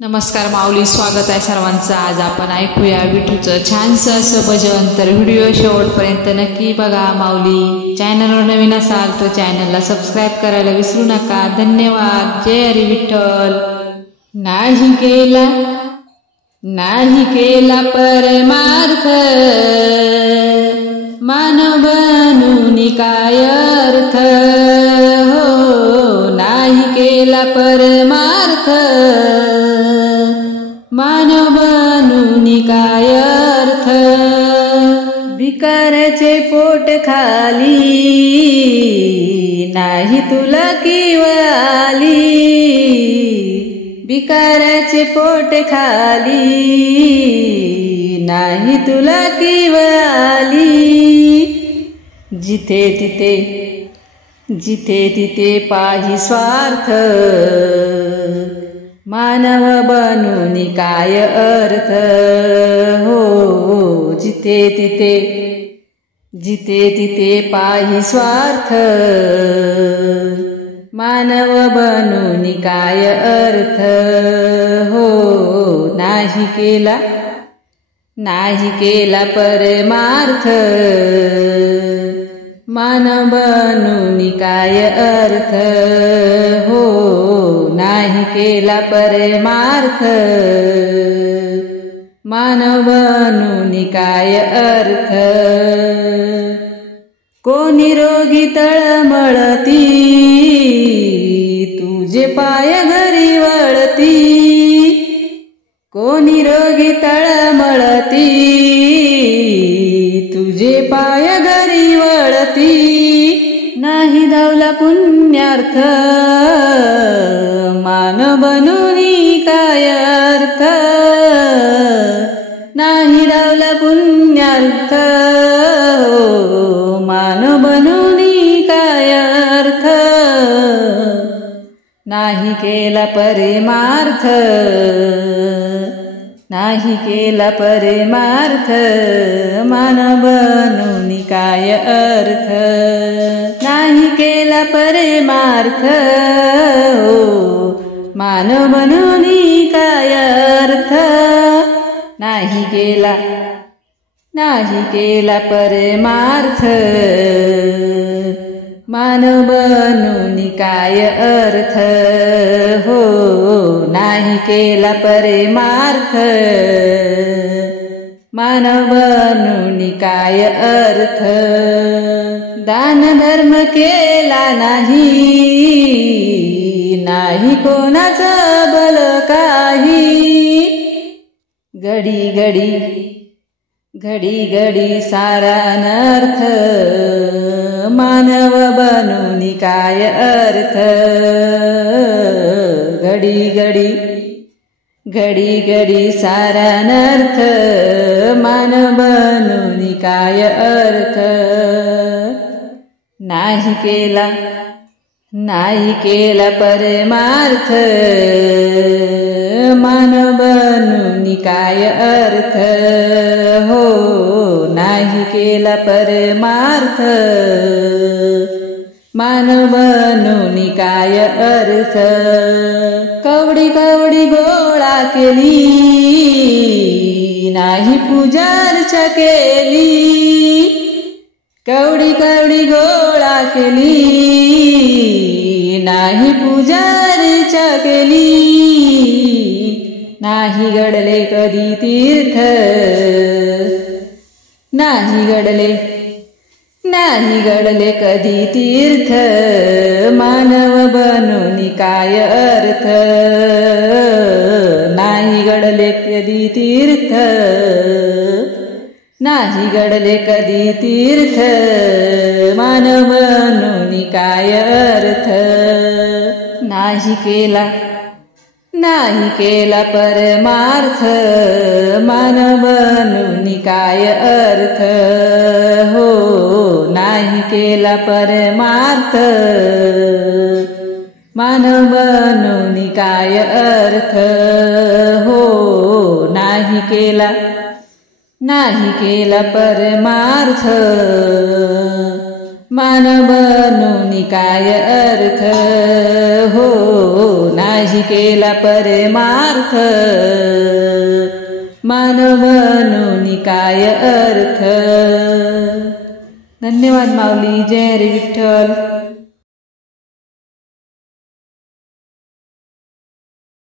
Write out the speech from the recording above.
नमस्कार माऊली, स्वागत आहे सर्वांचं। आज आपण ऐकूया विठूचं छानसं असं भजन। तर व्हिडिओ शेवटपर्यंत नक्की बघा माऊली। चॅनलवर नवीन असाल तर चॅनलला सबस्क्राईब करायला विसरू नका। धन्यवाद। जय हरी विठ्ठल। नाही केला परमार्थ, मानव बनून काय अर्थ। हो, नाही केला परमार्थ, मानव बनून काय अर्थ। भिकाऱ्याचे पोट खाली, नाही तुला किव आली। भिकाऱ्याचे पोट खाली, नाही तुला किव आली। जिथे तिथे पाही स्वार्थ, मानव बनून काय अर्थ। हो, जिथे तिथे पाही स्वार्थ, मानव बनून काय अर्थ। हो, नाही केला परमार्थ, मानव बनून काय अर्थ। हो, नाही केला परमार्थ, मानव बनून काय अर्थ। कोणी रोगी तळमळती, तुझे पाय घरी वळती। कोणी रोगी तळमळती, तुझे पाय घरी वळती। नाही धावला पुण्यार्थ, मानव बनून काय अर्थ। नाही धावला पुण्यार्थ, मानव बनून काय अर्थ। नाही केला परमार्थ, नाही केला परमार्थ, मानव बनून काय अर्थ। नाही केला परमार्थ, हो, मानव बनून काय अर्थ। नाही केला परमार्थ, मानव बनून काय अर्थ। हो, नाही केला परमार्थ, मानव बनून काय अर्थ। दान धर्म केला नाही, नाही कोणाचं बल काही। घडी सारा अनर्थ, मानव बनून काय अर्थ। घडी सारा अनर्थ, मानव बनून काय अर्थ। नाही केला परमार्थ, मानव बनून काय अर्थ। हो, नाही केला परमार्थ, मानव बनून काय अर्थ। कवडी गोळा केली, नाही पूजा अर्चा केली। कवडी गोळा केली, नाही पूजा अर्चा केली। नाही घडले कधी तीर्थ, नाही घडले कधी तीर्थ, मानव बनून काय अर्थ। नाही घडले कधी तीर्थ, नाही घडले कधी तीर्थ, मानव बनून काय अर्थ। नाही केला परमार्थ, मानव बनून काय अर्थ। हो, नाही केला परमार्थ, मानव बनून काय अर्थ। हो, नाही केला परमार्थ, मानव बनून काय अर्थ। हो, नाही केला परमार्थ मानव म्हणून काय अर्थ. धन्यवाद माऊली. जय हरी विठ्ठल.